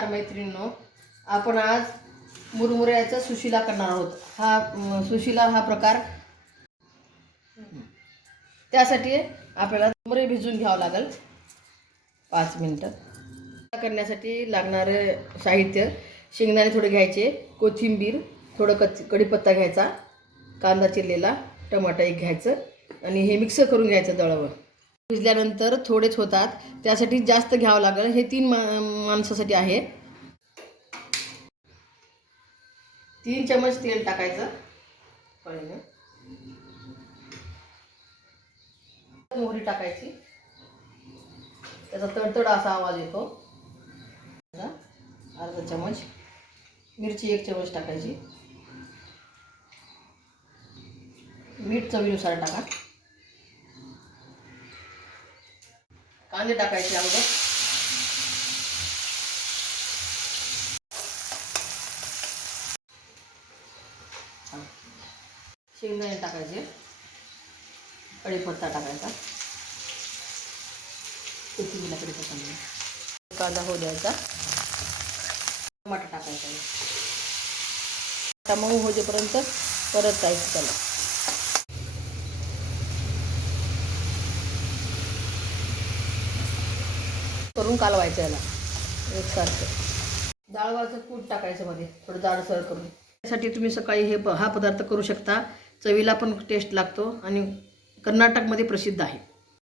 नमस्कार मैत्रिणींनो, आपण आज मुरमुऱ्याचा सुशिला करणार आहोत। सुशिला हा प्रकार, त्यासाठी आपल्याला मुरमुरे भिजवून घ्यावं लागेल 5 मिनिटं। करण्यासाठी लागणारे साहित्य: शेंगदाणे थोडे घ्यायचे, कोथिंबीर, थोडं कढीपत्ता घ्यायचा, कांदा चिरलेला, टमाटर एक घ्यायचं आणि हे मिक्स करून घ्यायचं दळावर। भिजल्यानंतर थोडेच होतात, त्यासाठी जास्त घ्यावं लागेल। हे 3 माणसासाठी आहे। 3 चमच तेल टाकायचं कढईने, मोहरी टाकायची, त्याचा तडतड असा आवाज येतो। अर्धा चमच मिरची, 1 चमच टाकायची, मीठ चवीनुसार टाका, कांदे टाकायचे अगोदर, शेंगदाणे टाकायचे, कढीपत्ता टाकायचा, कोथिंबीर कढीपत्ता, कांदा होऊ द्यायचा, टमाटर टाकायचा, मऊ होईपर्यंत परत टाकायचं त्याला। करून कालवायचं याला एकसारखं। डाळवाचं कूट टाकायचं मध्ये, थोडं जाडसर करून। त्यासाठी तुम्ही सकाळी हा पदार्थ करू शकता। चवीला पण टेस्ट लागतो आणि कर्नाटकमध्ये प्रसिद्ध आहे।